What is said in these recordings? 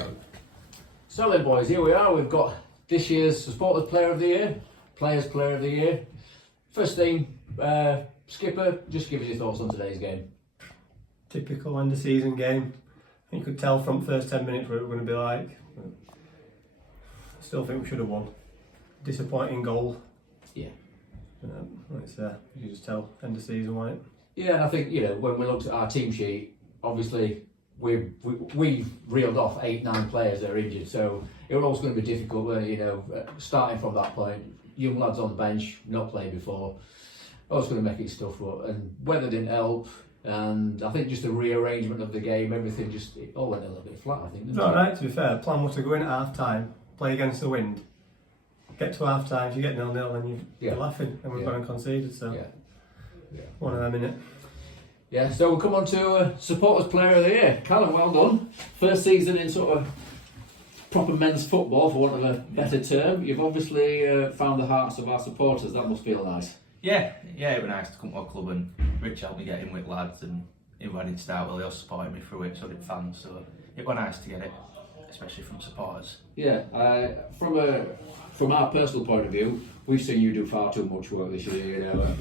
Go. So then, boys, here we are. We've got this year's Supporters Player of the Year, Players Player of the Year. First thing, Skipper, just give us your thoughts on today's game. Typical end of season game. You could tell from the first 10 minutes what it was going to be like. I still think we should have won. Disappointing goal. Yeah. You just tell end of season, wasn't it? Yeah, and I think, when we looked at our team sheet, obviously we've reeled off 8-9 players that are injured, so it was always going to be difficult, weren't it? Starting from that point, young lads on the bench, not played before, always going to make it tough, and weather didn't help, and I think just the rearrangement of the game, everything it all went a little bit flat, I think, didn't it? Right, to be fair, the plan was to go in at half time, play against the wind, get to half time, you get 0-0 and you're laughing, and we've gone and conceded, so one of them, innit? Yeah, so we'll come on to Supporters Player of the Year. Callum, well done. First season in sort of proper men's football, for want of a better term. You've obviously found the hearts of our supporters. That must feel nice. Yeah, it was nice to come to our club, and Rich helped me get in with lads, and everyone didn't start well, they all supported me through it, so did fans, so it was nice to get it, especially from supporters. Yeah, from our personal point of view, we've seen you do far too much work this year,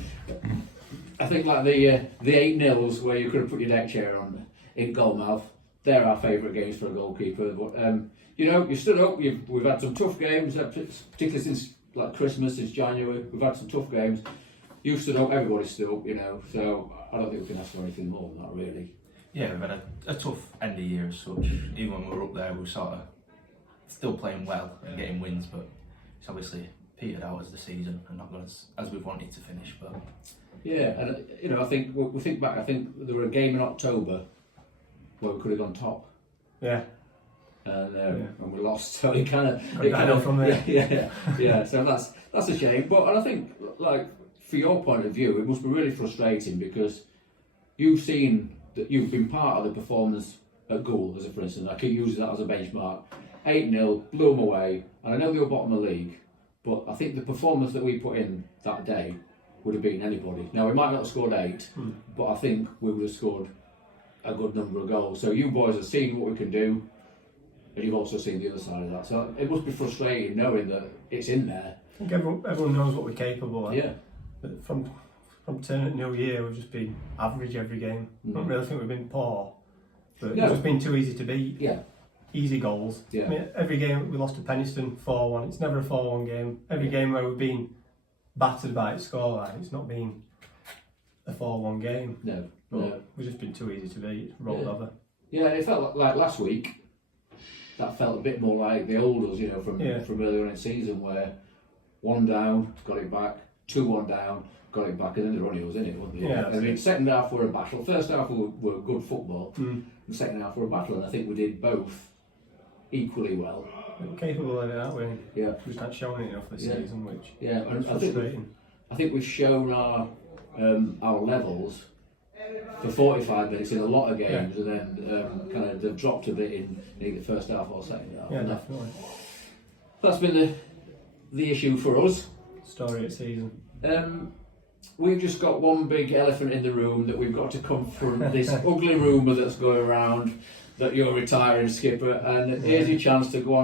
I think like the 8-0s where you could have put your deck chair on in goalmouth, they're our favourite games for a goalkeeper. But you stood up. We've had some tough games, particularly since like Christmas, since January. We've had some tough games. You stood up. Everybody stood up. So I don't think we can ask for anything more than that, really. Yeah, we've had a tough end of year as such. Even when we were up there, we were sort of still playing well and getting wins, but it's obviously petered out as the season and not gone as we've wanted to finish. But yeah, and I think we think back. I think there were a game in October where we could have gone top. Yeah. And we lost. So it kind of from there. Yeah. So that's a shame. But I think, like, for your point of view, it must be really frustrating because you've seen that you've been part of the performance at Gould, as for instance. I keep using that as a benchmark. 8-0, blew them away, and I know they were bottom of the league, but I think the performance that we put in that day would have beaten anybody. Now we might not have scored 8, but I think we would have scored a good number of goals. So you boys have seen what we can do, and you've also seen the other side of that. So it must be frustrating knowing that it's in there. I think everyone knows what we're capable of. Yeah. But from turn at New Year, we've just been average every game. I don't really think we've been poor, but it's just been too easy to beat. Yeah. Easy goals. Yeah. I mean, every game we lost to Penistone 4-1. It's never a 4-1 game. Every game where we've been battered by its scoreline, it's not been a 4-1 game. No. We've just been too easy to beat. Rolled over. Yeah, it felt like last week. That felt a bit more like the old us, from earlier on in the season, where 1 down, got it back, 2-1 down, got it back, and then they're only us, innit? Wasn't they? Yeah. I mean, second half were a battle. First half were good football. The second half were a battle, and I think we did both equally well. We're capable of it, aren't we? Yeah. We've just not shown it enough this season, which and is frustrating. I think we've shown our levels for 45 minutes in a lot of games, and then kind of they've dropped a bit in either first half or second half. Yeah, definitely. That's been the issue for us. Story of the season. We've just got one big elephant in the room that we've got to confront. This ugly rumour that's going around that you're retiring, Skipper, and here's your chance to go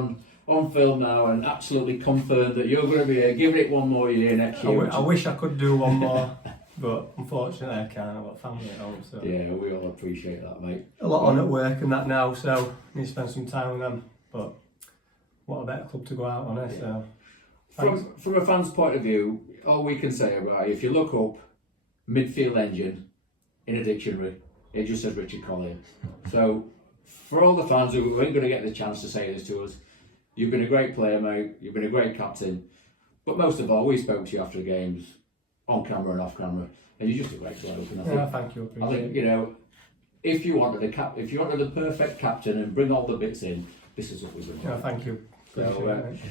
on film now and absolutely confirm that you're going to be here. Give it one more year next year. I wish I could do one more, but unfortunately I can't. I've got family at home, so yeah, we all appreciate that, mate. A lot on at work and that now, so I need to spend some time with them. But what a better club to go out on, eh? So from a fan's point of view, all we can say about it, if you look up midfield engine in a dictionary, it just says Richard Collier. So for all the fans who ain't going to get the chance to say this to us, you've been a great player, mate. You've been a great captain. But most of all, we spoke to you after the games, on camera and off camera, and you're just a great player. Thank you. I think if you wanted the perfect captain and bring all the bits in, this is what we're doing. Yeah, thank you.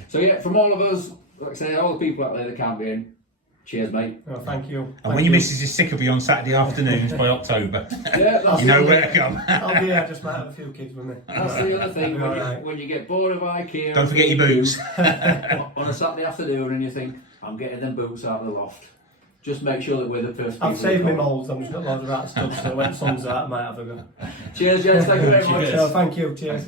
So yeah, from all of us, like I say, all the people out there that can't be in, cheers, mate. Oh, thank you. And when your missus is sick of you on Saturday afternoons by October, you know where to come. I'll be here, just might have a few kids with me. That's the other thing, when you get bored of IKEA. Don't forget your boots. On a Saturday afternoon and you think, I'm getting them boots out of the loft. Just make sure that we're the first people. I've saved my moulds, I'm just not allowed to write stuff, so when sun's out I might have a go. Cheers, gents, thank you very much. So, thank you, cheers.